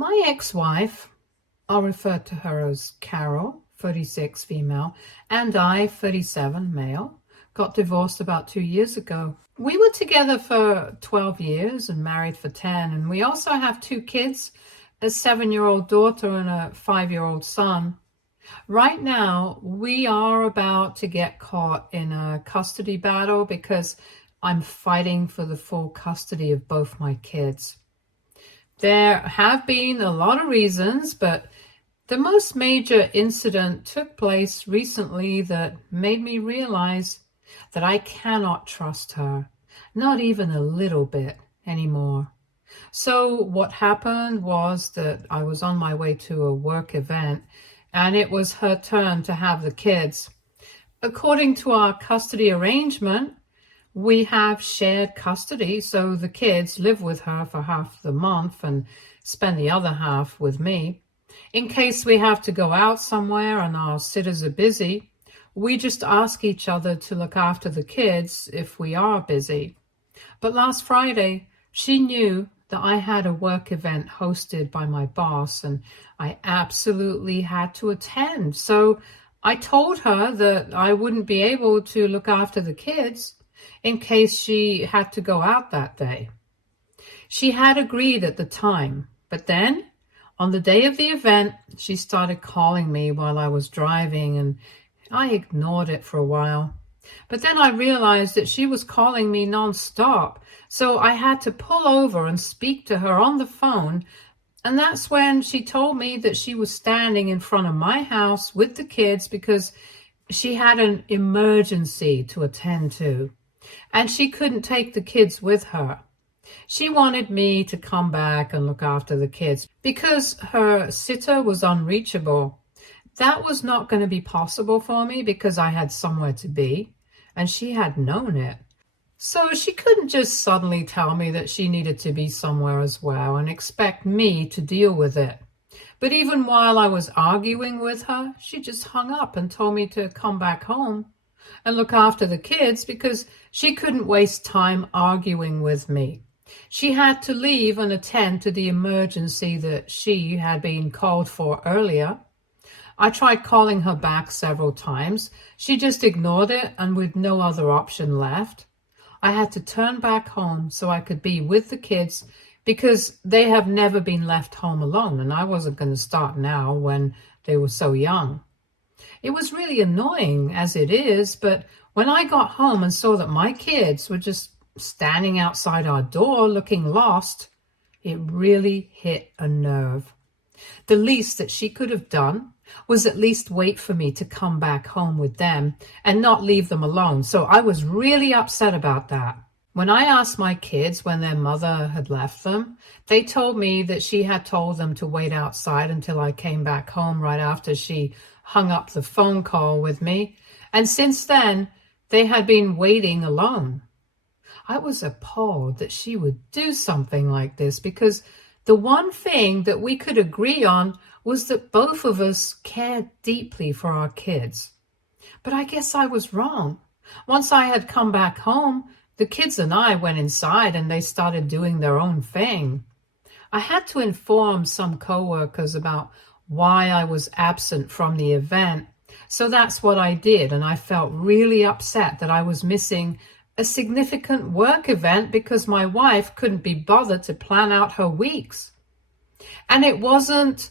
My ex-wife, I'll refer to her as Carol, 36 female, and I, 37 male, got divorced about 2 years ago. We were together for 12 years and married for 10, and we also have 2 kids, a 7-year-old daughter and a 5-year-old son. Right now, we are about to get caught in a custody battle because I'm fighting for the full custody of both my kids. There have been a lot of reasons, but the most major incident took place recently that made me realize that I cannot trust her, not even a little bit anymore. So what happened was that I was on my way to a work event, and it was her turn to have the kids. According to our custody arrangement, we have shared custody, so the kids live with her for half the month and spend the other half with me. In case we have to go out somewhere and our sitters are busy, we just ask each other to look after the kids if we are busy. But last Friday, she knew that I had a work event hosted by my boss and I absolutely had to attend. So I told her that I wouldn't be able to look after the kids in case she had to go out that day. She had agreed at the time, but then on the day of the event, she started calling me while I was driving, and I ignored it for a while. But then I realized that she was calling me nonstop, so I had to pull over and speak to her on the phone, and that's when she told me that she was standing in front of my house with the kids because she had an emergency to attend to, and she couldn't take the kids with her. She wanted me to come back and look after the kids because her sitter was unreachable. That was not going to be possible for me because I had somewhere to be, and she had known it. So she couldn't just suddenly tell me that she needed to be somewhere as well and expect me to deal with it. But even while I was arguing with her, she just hung up and told me to come back home and look after the kids because she couldn't waste time arguing with me. She had to leave and attend to the emergency that she had been called for earlier. I tried calling her back several times. She just ignored it, and with no other option left, I had to turn back home so I could be with the kids because they have never been left home alone, and I wasn't going to start now when they were so young. It was really annoying as it is, but when I got home and saw that my kids were just standing outside our door looking lost, it really hit a nerve. The least that she could have done was at least wait for me to come back home with them and not leave them alone. So I was really upset about that. When I asked my kids when their mother had left them, they told me that she had told them to wait outside until I came back home right after she hung up the phone call with me. And since then, they had been waiting alone. I was appalled that she would do something like this because the one thing that we could agree on was that both of us cared deeply for our kids. But I guess I was wrong. Once I had come back home, the kids and I went inside and they started doing their own thing. I had to inform some coworkers about why I was absent from the event. So that's what I did, and I felt really upset that I was missing a significant work event because my wife couldn't be bothered to plan out her weeks. And it wasn't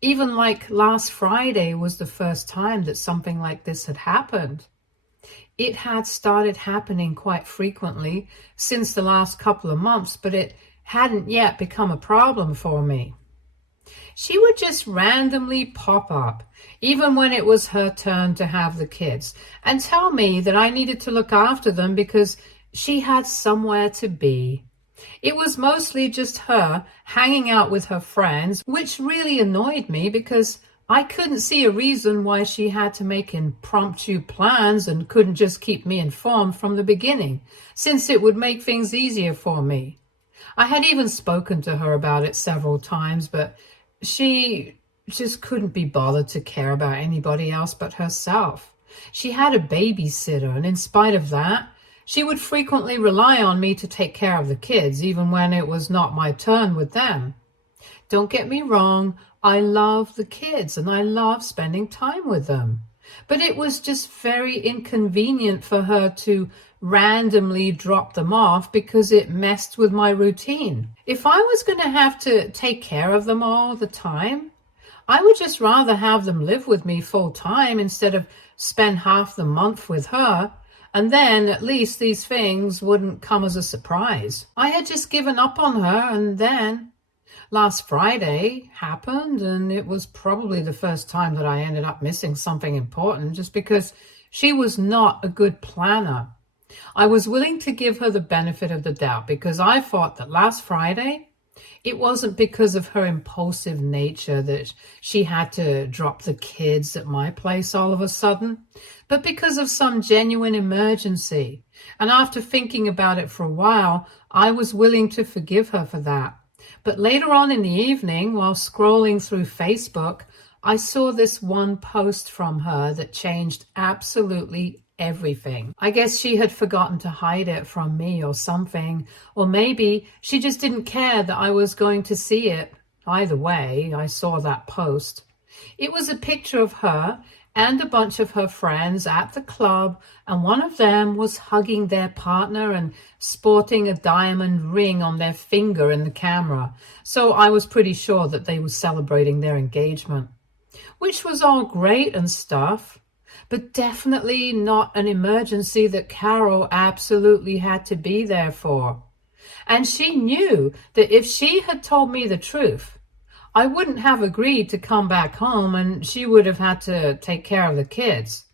even like last Friday was the first time that something like this had happened. It had started happening quite frequently since the last couple of months, but it hadn't yet become a problem for me. She would just randomly pop up, even when it was her turn to have the kids, and tell me that I needed to look after them because she had somewhere to be. It was mostly just her hanging out with her friends, which really annoyed me because I couldn't see a reason why she had to make impromptu plans and couldn't just keep me informed from the beginning, since it would make things easier for me. I had even spoken to her about it several times, but she just couldn't be bothered to care about anybody else but herself. She had a babysitter, and in spite of that, she would frequently rely on me to take care of the kids, even when it was not my turn with them. Don't get me wrong, I love the kids and I love spending time with them. But it was just very inconvenient for her to randomly drop them off because it messed with my routine. If I was going to have to take care of them all the time, I would just rather have them live with me full time instead of spend half the month with her, and then at least these things wouldn't come as a surprise. I had just given up on her, and then last Friday happened, and it was probably the first time that I ended up missing something important just because she was not a good planner. I was willing to give her the benefit of the doubt because I thought that last Friday, it wasn't because of her impulsive nature that she had to drop the kids at my place all of a sudden, but because of some genuine emergency. And after thinking about it for a while, I was willing to forgive her for that. But later on in the evening, while scrolling through Facebook, I saw this one post from her that changed absolutely everything. I guess she had forgotten to hide it from me or something, or maybe she just didn't care that I was going to see it. Either way, I saw that post. It was a picture of her and a bunch of her friends at the club, and one of them was hugging their partner and sporting a diamond ring on their finger in the camera. So I was pretty sure that they were celebrating their engagement, which was all great and stuff, but definitely not an emergency that Carol absolutely had to be there for. And she knew that if she had told me the truth, I wouldn't have agreed to come back home and she would have had to take care of the kids.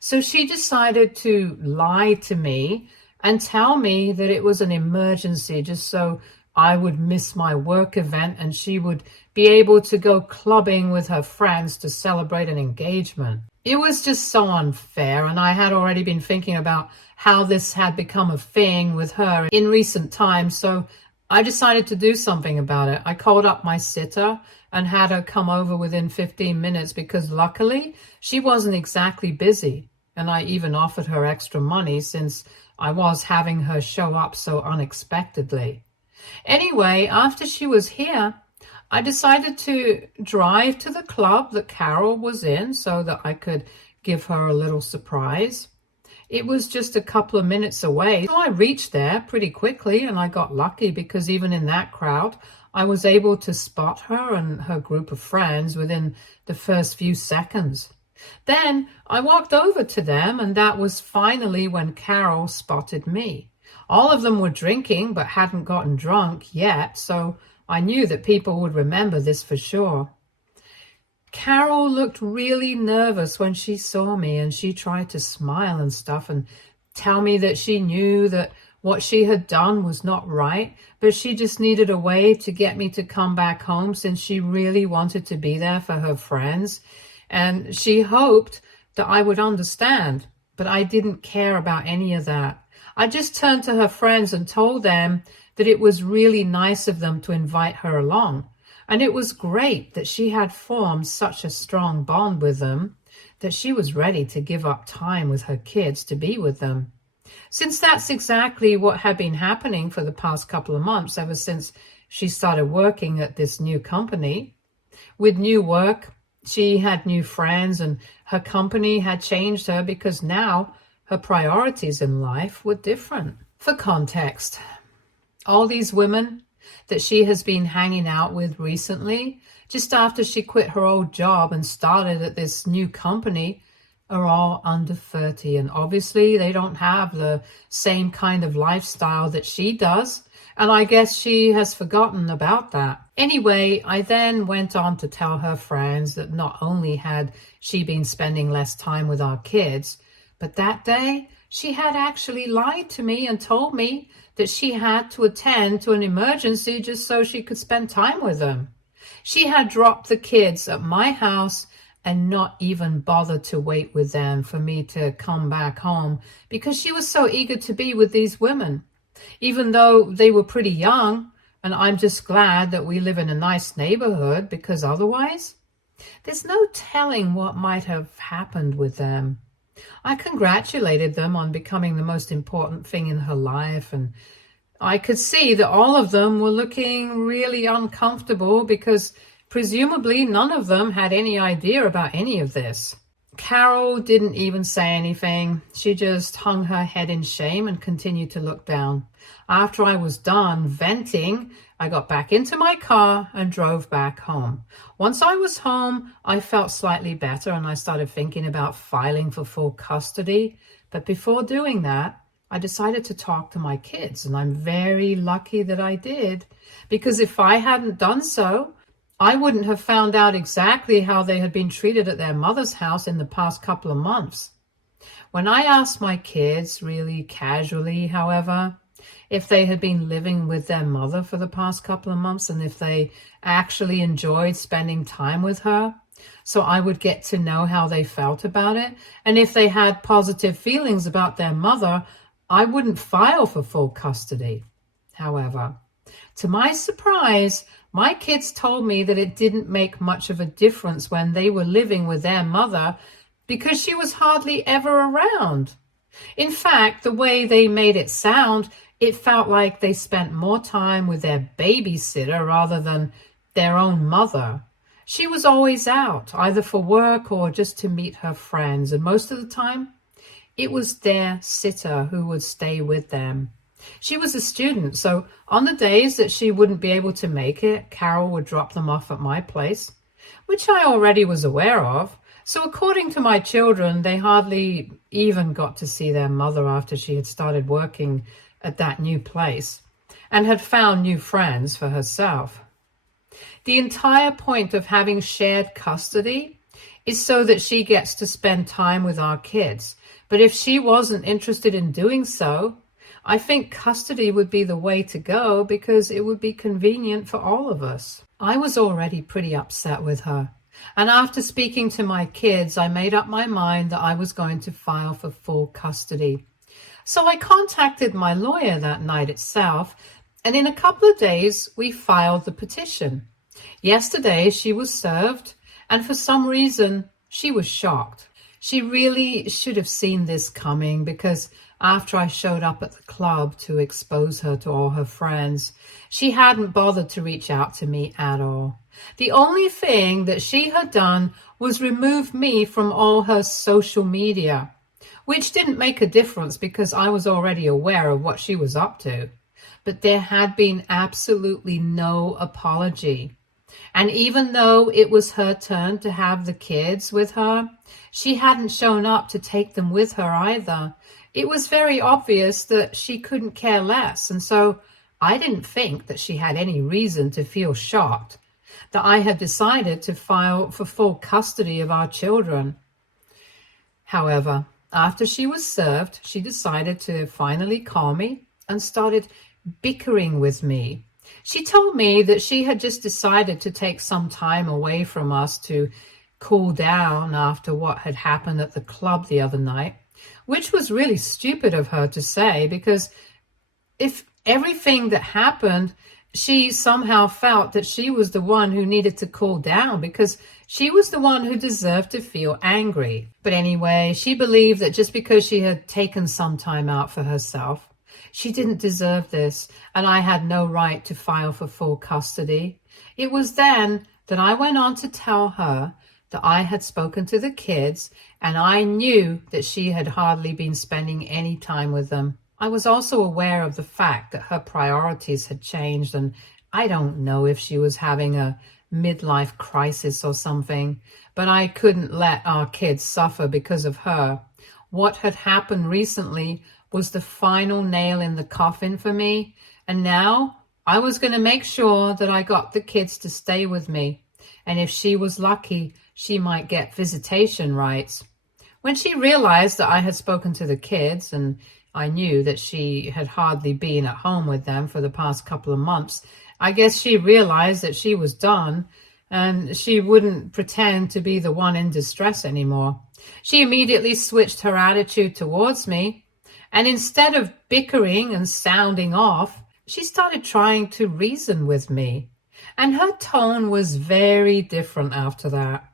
So she decided to lie to me and tell me that it was an emergency just so I would miss my work event and she would be able to go clubbing with her friends to celebrate an engagement. It was just so unfair, and I had already been thinking about how this had become a thing with her in recent times, so I decided to do something about it. I called up my sitter and had her come over within 15 minutes because luckily she wasn't exactly busy, and I even offered her extra money since I was having her show up so unexpectedly. Anyway, after she was here, I decided to drive to the club that Carol was in so that I could give her a little surprise. It was just a couple of minutes away, so I reached there pretty quickly, and I got lucky because even in that crowd, I was able to spot her and her group of friends within the first few seconds. Then I walked over to them, and that was finally when Carol spotted me. All of them were drinking but hadn't gotten drunk yet, so I knew that people would remember this for sure. Carol looked really nervous when she saw me, and she tried to smile and stuff and tell me that she knew that what she had done was not right, but she just needed a way to get me to come back home since she really wanted to be there for her friends. And she hoped that I would understand, but I didn't care about any of that. I just turned to her friends and told them that it was really nice of them to invite her along. And it was great that she had formed such a strong bond with them that she was ready to give up time with her kids to be with them. Since that's exactly what had been happening for the past couple of months, ever since she started working at this new company. With new work, she had new friends, and her company had changed her because now her priorities in life were different. For context, all these women that she has been hanging out with recently, just after she quit her old job and started at this new company, are all under 30. And obviously they don't have the same kind of lifestyle that she does. And I guess she has forgotten about that. Anyway, I then went on to tell her friends that not only had she been spending less time with our kids, but that day she had actually lied to me and told me that she had to attend to an emergency just so she could spend time with them. She had dropped the kids at my house and not even bothered to wait with them for me to come back home because she was so eager to be with these women, even though they were pretty young. And I'm just glad that we live in a nice neighborhood because otherwise, there's no telling what might have happened with them. I congratulated them on becoming the most important thing in her life, and I could see that all of them were looking really uncomfortable because presumably none of them had any idea about any of this. Carol didn't even say anything. She just hung her head in shame and continued to look down. After I was done venting, I got back into my car and drove back home. Once I was home, I felt slightly better and I started thinking about filing for full custody. But before doing that, I decided to talk to my kids, and I'm very lucky that I did, because if I hadn't done so, I wouldn't have found out exactly how they had been treated at their mother's house in the past couple of months. When I asked my kids, really casually, however, if they had been living with their mother for the past couple of months and if they actually enjoyed spending time with her, so I would get to know how they felt about it, and if they had positive feelings about their mother, I wouldn't file for full custody. However, to my surprise, my kids told me that it didn't make much of a difference when they were living with their mother because she was hardly ever around. In fact, the way they made it sound, it felt like they spent more time with their babysitter rather than their own mother. She was always out, either for work or just to meet her friends, and most of the time, it was their sitter who would stay with them. She was a student, so on the days that she wouldn't be able to make it, Carol would drop them off at my place, which I already was aware of. So according to my children, they hardly even got to see their mother after she had started working at that new place and had found new friends for herself. The entire point of having shared custody is so that she gets to spend time with our kids. But if she wasn't interested in doing so, I think custody would be the way to go because it would be convenient for all of us. I was already pretty upset with her. And after speaking to my kids, I made up my mind that I was going to file for full custody. So I contacted my lawyer that night itself, and in a couple of days, we filed the petition. Yesterday, she was served, and for some reason, she was shocked. She really should have seen this coming because after I showed up at the club to expose her to all her friends, she hadn't bothered to reach out to me at all. The only thing that she had done was remove me from all her social media, which didn't make a difference because I was already aware of what she was up to. But there had been absolutely no apology. And even though it was her turn to have the kids with her, she hadn't shown up to take them with her either. It was very obvious that she couldn't care less, and so I didn't think that she had any reason to feel shocked that I had decided to file for full custody of our children. However, after she was served, she decided to finally call me and started bickering with me. She told me that she had just decided to take some time away from us to cool down after what had happened at the club the other night, which was really stupid of her to say because if everything that happened, she somehow felt that she was the one who needed to cool down because she was the one who deserved to feel angry. But anyway, she believed that just because she had taken some time out for herself, she didn't deserve this, and I had no right to file for full custody. It was then that I went on to tell her that I had spoken to the kids, and I knew that she had hardly been spending any time with them. I was also aware of the fact that her priorities had changed, and I don't know if she was having a midlife crisis or something, but I couldn't let our kids suffer because of her. What had happened recently was the final nail in the coffin for me, and now I was going to make sure that I got the kids to stay with me, and if she was lucky, she might get visitation rights. When she realized that I had spoken to the kids, and I knew that she had hardly been at home with them for the past couple of months, I guess she realized that she was done, and she wouldn't pretend to be the one in distress anymore. She immediately switched her attitude towards me, and instead of bickering and sounding off, she started trying to reason with me. And her tone was very different after that.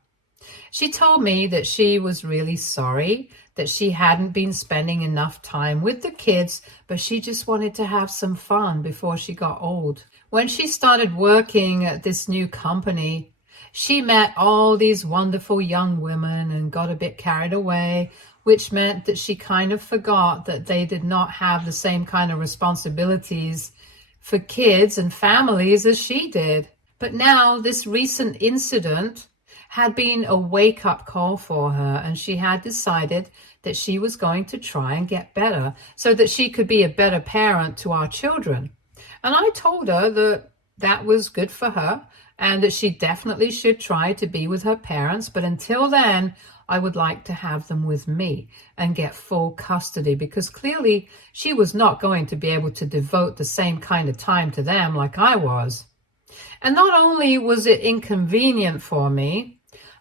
She told me that she was really sorry that she hadn't been spending enough time with the kids, but she just wanted to have some fun before she got old. When she started working at this new company, she met all these wonderful young women and got a bit carried away, which meant that she kind of forgot that they did not have the same kind of responsibilities for kids and families as she did. But now this recent incident had been a wake-up call for her, and she had decided that she was going to try and get better so that she could be a better parent to our children. And I told her that that was good for her and that she definitely should try to be with her parents, but until then, I would like to have them with me and get full custody, because clearly she was not going to be able to devote the same kind of time to them like I was. And not only was it inconvenient for me,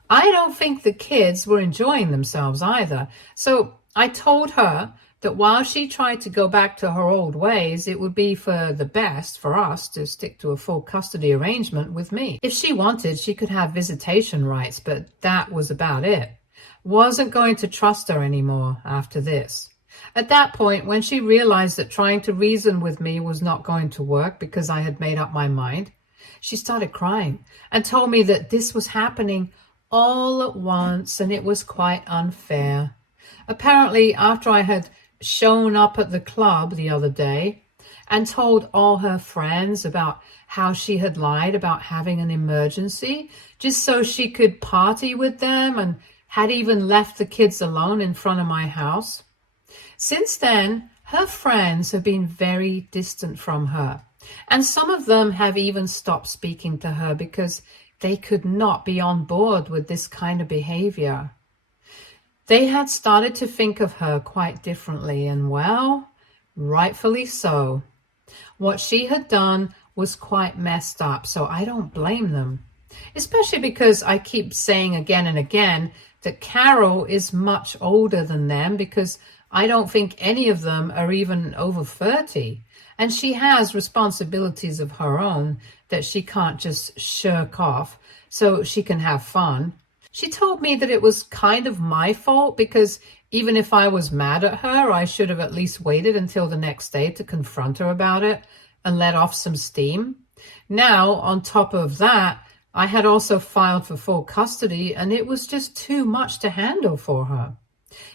I don't think the kids were enjoying themselves either. So I told her that while she tried to go back to her old ways, it would be for the best for us to stick to a full custody arrangement with me. If she wanted, she could have visitation rights, but that was about it. Wasn't going to trust her anymore after this. At that point, when she realized that trying to reason with me was not going to work because I had made up my mind, she started crying and told me that this was happening all at once and it was quite unfair. Apparently, after I had shown up at the club the other day and told all her friends about how she had lied about having an emergency just so she could party with them, and had even left the kids alone in front of my house. Since then, her friends have been very distant from her, and some of them have even stopped speaking to her because they could not be on board with this kind of behavior. They had started to think of her quite differently, and well, rightfully so. What she had done was quite messed up, so I don't blame them. Especially because I keep saying again and again that Carol is much older than them, because I don't think any of them are even over 30. And she has responsibilities of her own that she can't just shirk off so she can have fun. She told me that it was kind of my fault because even if I was mad at her, I should have at least waited until the next day to confront her about it and let off some steam. Now, on top of that, I had also filed for full custody, and it was just too much to handle for her.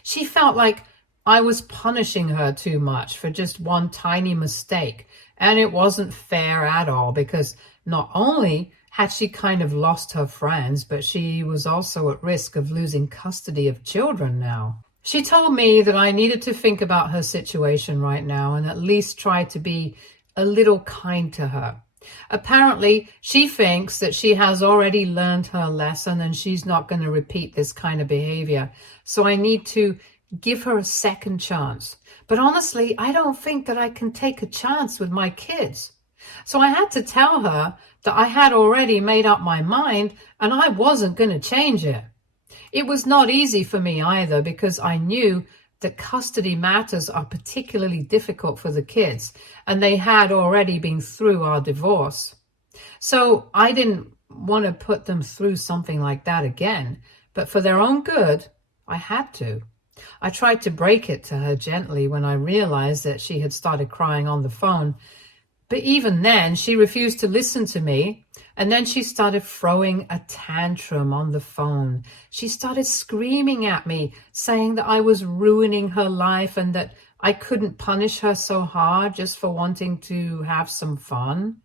She felt like I was punishing her too much for just one tiny mistake, and it wasn't fair at all, because not only had she kind of lost her friends, but she was also at risk of losing custody of children now. She told me that I needed to think about her situation right now and at least try to be a little kind to her. Apparently, she thinks that she has already learned her lesson and she's not going to repeat this kind of behavior. So I need to give her a second chance. But honestly, I don't think that I can take a chance with my kids. So I had to tell her that I had already made up my mind and I wasn't going to change it. It was not easy for me either, because I knew that custody matters are particularly difficult for the kids, and they had already been through our divorce. So I didn't want to put them through something like that again, but for their own good, I had to. I tried to break it to her gently when I realized that she had started crying on the phone, but even then she refused to listen to me, and then she started throwing a tantrum on the phone. She started screaming at me, saying that I was ruining her life and that I couldn't punish her so hard just for wanting to have some fun.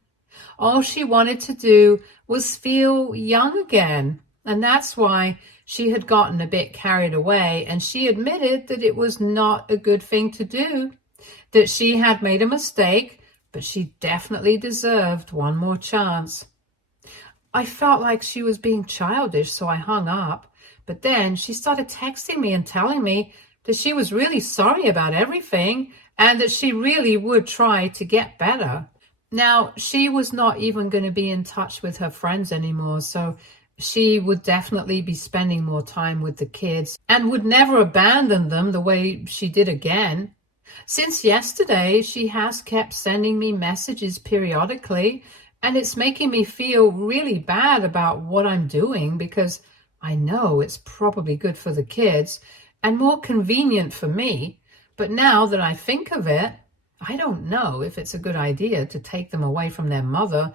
All she wanted to do was feel young again, and that's why she had gotten a bit carried away, and she admitted that it was not a good thing to do, that she had made a mistake, but she definitely deserved one more chance. I felt like she was being childish, so I hung up. But then she started texting me and telling me that she was really sorry about everything and that she really would try to get better. Now, she was not even going to be in touch with her friends anymore, so she would definitely be spending more time with the kids and would never abandon them the way she did again. Since yesterday, she has kept sending me messages periodically, and it's making me feel really bad about what I'm doing, because I know it's probably good for the kids and more convenient for me, but now that I think of it, I don't know if it's a good idea to take them away from their mother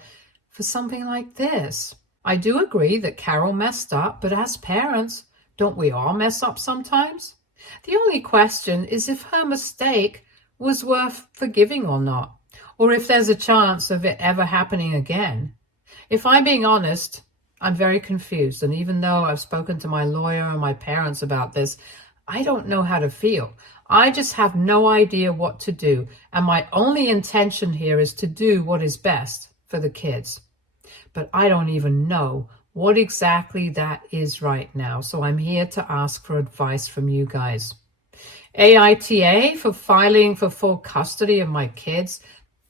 for something like this. I do agree that Carol messed up, but as parents, don't we all mess up sometimes? The only question is if her mistake was worth forgiving or not, or if there's a chance of it ever happening again. If I'm being honest, I'm very confused, and even though I've spoken to my lawyer and my parents about this, I don't know how to feel. I just have no idea what to do, and my only intention here is to do what is best for the kids. But I don't even know what exactly that is right now, so I'm here to ask for advice from you guys. AITA for filing for full custody of my kids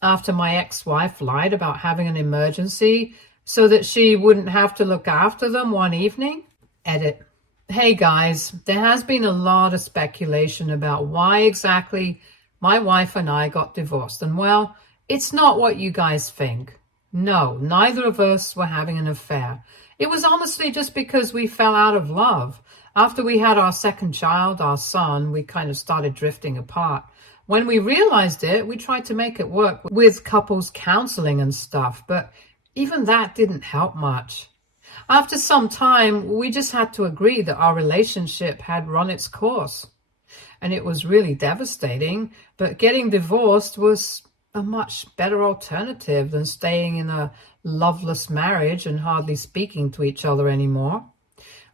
after my ex-wife lied about having an emergency so that she wouldn't have to look after them one evening? Edit. Hey guys, there has been a lot of speculation about why exactly my wife and I got divorced. And well, it's not what you guys think. No, neither of us were having an affair. It was honestly just because we fell out of love. After we had our second child, our son, we kind of started drifting apart. When we realized it, we tried to make it work with couples counseling and stuff, but even that didn't help much. After some time, we just had to agree that our relationship had run its course. And it was really devastating, but getting divorced was a much better alternative than staying in a loveless marriage and hardly speaking to each other anymore.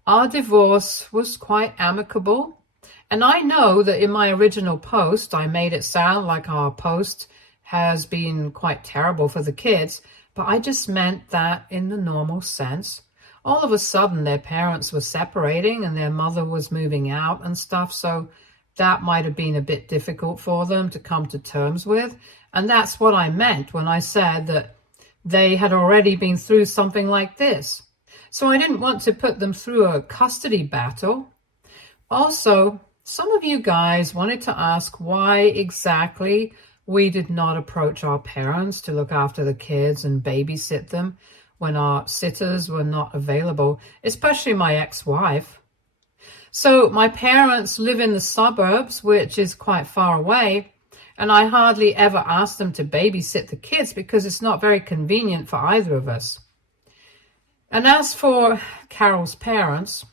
Our divorce was quite amicable, and I know that in my original post, I made it sound like our post has been quite terrible for the kids, but I just meant that in the normal sense. All of a sudden, their parents were separating and their mother was moving out and stuff, so that might have been a bit difficult for them to come to terms with. And that's what I meant when I said that they had already been through something like this. So I didn't want to put them through a custody battle. Also, some of you guys wanted to ask why exactly we did not approach our parents to look after the kids and babysit them when our sitters were not available, especially my ex-wife. So my parents live in the suburbs, which is quite far away, and I hardly ever ask them to babysit the kids because it's not very convenient for either of us. And as for Carol's parents,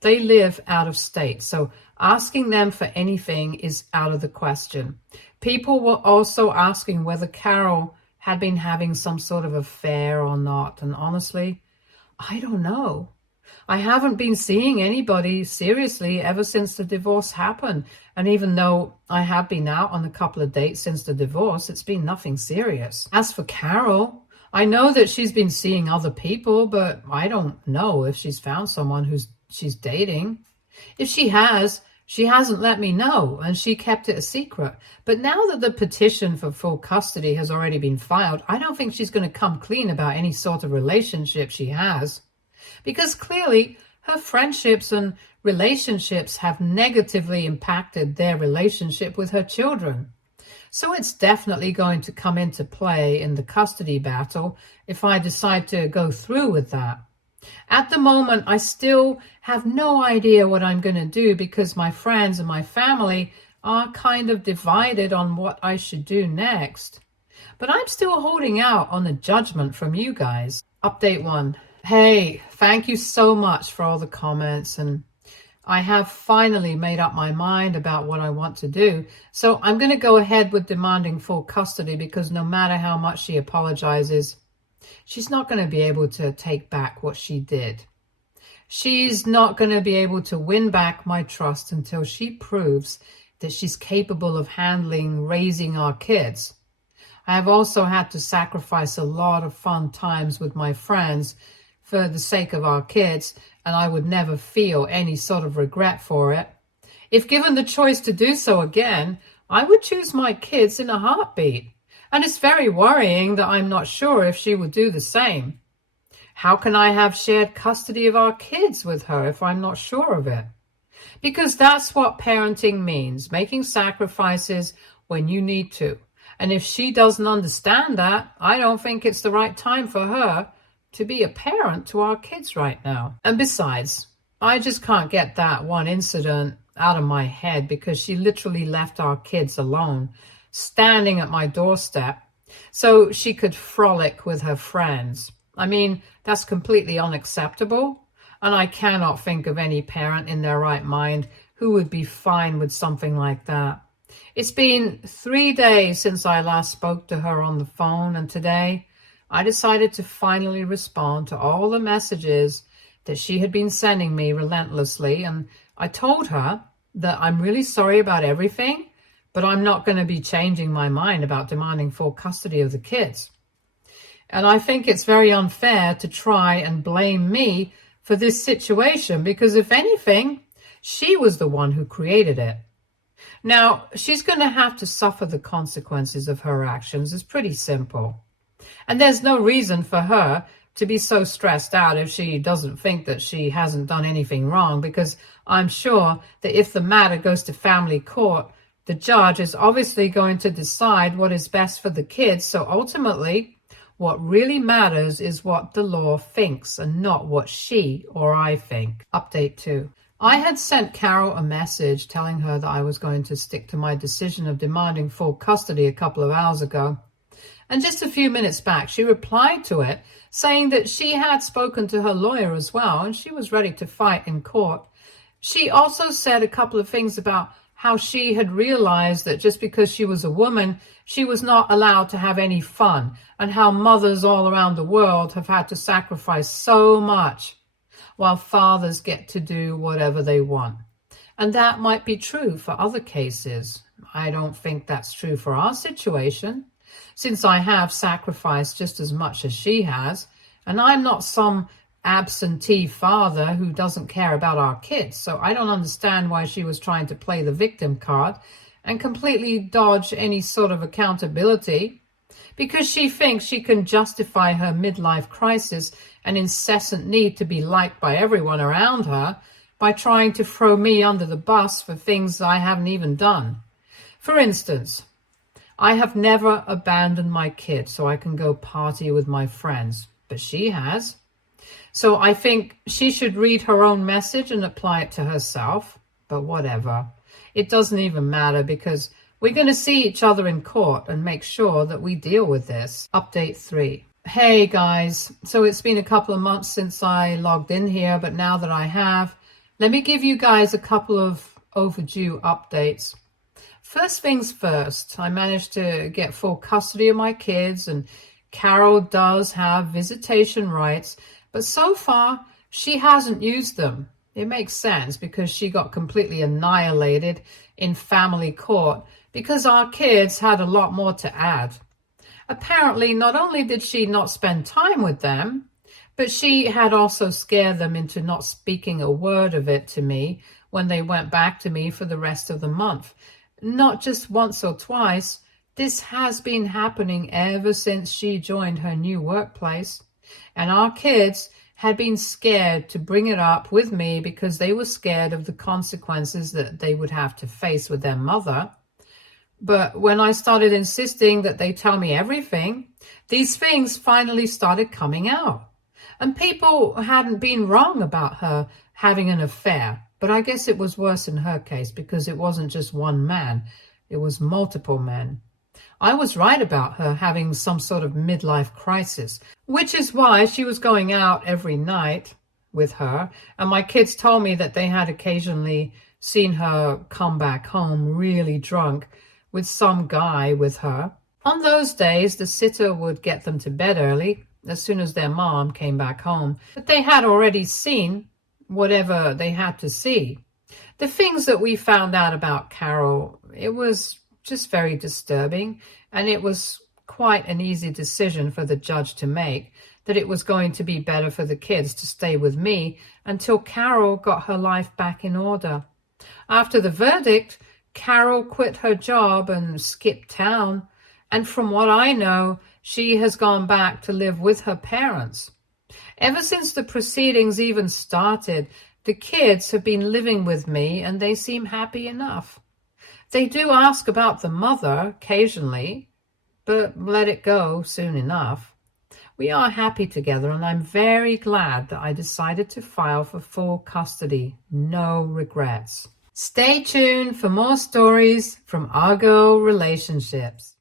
they live out of state, so asking them for anything is out of the question. People were also asking whether Carol had been having some sort of affair or not, and honestly, I don't know. I haven't been seeing anybody seriously ever since the divorce happened, and even though I have been out on a couple of dates since the divorce, it's been nothing serious. As for Carol, I know that she's been seeing other people, but I don't know if she's found someone she's dating. If she has, she hasn't let me know, and she kept it a secret. But now that the petition for full custody has already been filed, I don't think she's going to come clean about any sort of relationship she has. Because clearly, her friendships and relationships have negatively impacted their relationship with her children. So it's definitely going to come into play in the custody battle if I decide to go through with that. At the moment, I still have no idea what I'm going to do because my friends and my family are kind of divided on what I should do next. But I'm still holding out on a judgment from you guys. Update 1. Hey, thank you so much for all the comments, and I have finally made up my mind about what I want to do. So I'm going to go ahead with demanding full custody because no matter how much she apologizes, she's not going to be able to take back what she did. She's not going to be able to win back my trust until she proves that she's capable of handling raising our kids. I have also had to sacrifice a lot of fun times with my friends for the sake of our kids, and I would never feel any sort of regret for it. If given the choice to do so again, I would choose my kids in a heartbeat. And it's very worrying that I'm not sure if she would do the same. How can I have shared custody of our kids with her if I'm not sure of it? Because that's what parenting means, making sacrifices when you need to. And if she doesn't understand that, I don't think it's the right time for her to be a parent to our kids right now. And besides, I just can't get that one incident out of my head, because she literally left our kids alone, standing at my doorstep, so she could frolic with her friends. I mean, that's completely unacceptable, and I cannot think of any parent in their right mind who would be fine with something like that. It's been 3 days since I last spoke to her on the phone, and today I decided to finally respond to all the messages that she had been sending me relentlessly, and I told her that I'm really sorry about everything, but I'm not going to be changing my mind about demanding full custody of the kids. And I think it's very unfair to try and blame me for this situation, because if anything, she was the one who created it. Now, she's going to have to suffer the consequences of her actions. It's pretty simple. And there's no reason for her to be so stressed out if she doesn't think that she hasn't done anything wrong, because I'm sure that if the matter goes to family court, the judge is obviously going to decide what is best for the kids. So ultimately, what really matters is what the law thinks and not what she or I think. Update 2. I had sent Carol a message telling her that I was going to stick to my decision of demanding full custody a couple of hours ago. And just a few minutes back, she replied to it, saying that she had spoken to her lawyer as well, and she was ready to fight in court. She also said a couple of things about how she had realized that just because she was a woman, she was not allowed to have any fun, and how mothers all around the world have had to sacrifice so much, while fathers get to do whatever they want. And that might be true for other cases. I don't think that's true for our situation, since I have sacrificed just as much as she has, and I'm not some absentee father who doesn't care about our kids. So I don't understand why she was trying to play the victim card and completely dodge any sort of accountability, because she thinks she can justify her midlife crisis and incessant need to be liked by everyone around her by trying to throw me under the bus for things I haven't even done. For instance, I have never abandoned my kid so I can go party with my friends, but she has. So I think she should read her own message and apply it to herself, but whatever. It doesn't even matter, because we're going to see each other in court and make sure that we deal with this. Update 3. Hey guys, so it's been a couple of months since I logged in here, but now that I have, let me give you guys a couple of overdue updates. First things first, I managed to get full custody of my kids, and Carol does have visitation rights, but so far she hasn't used them. It makes sense, because she got completely annihilated in family court because our kids had a lot more to add. Apparently, not only did she not spend time with them, but she had also scared them into not speaking a word of it to me when they went back to me for the rest of the month. Not just once or twice. This has been happening ever since she joined her new workplace. And our kids had been scared to bring it up with me because they were scared of the consequences that they would have to face with their mother. But when I started insisting that they tell me everything, these things finally started coming out. And people hadn't been wrong about her having an affair. But I guess it was worse in her case, because it wasn't just one man. It was multiple men. I was right about her having some sort of midlife crisis, which is why she was going out every night with her. And my kids told me that they had occasionally seen her come back home really drunk with some guy with her. On those days, the sitter would get them to bed early as soon as their mom came back home. But they had already seen whatever they had to see. The things that we found out about Carol, it was just very disturbing, and it was quite an easy decision for the judge to make, that it was going to be better for the kids to stay with me until Carol got her life back in order. After the verdict, Carol quit her job and skipped town, and from what I know, she has gone back to live with her parents. Ever since the proceedings even started, the kids have been living with me, and they seem happy enough. They do ask about the mother occasionally, but let it go soon enough. We are happy together, and I'm very glad that I decided to file for full custody. No regrets. Stay tuned for more stories from our girl relationships.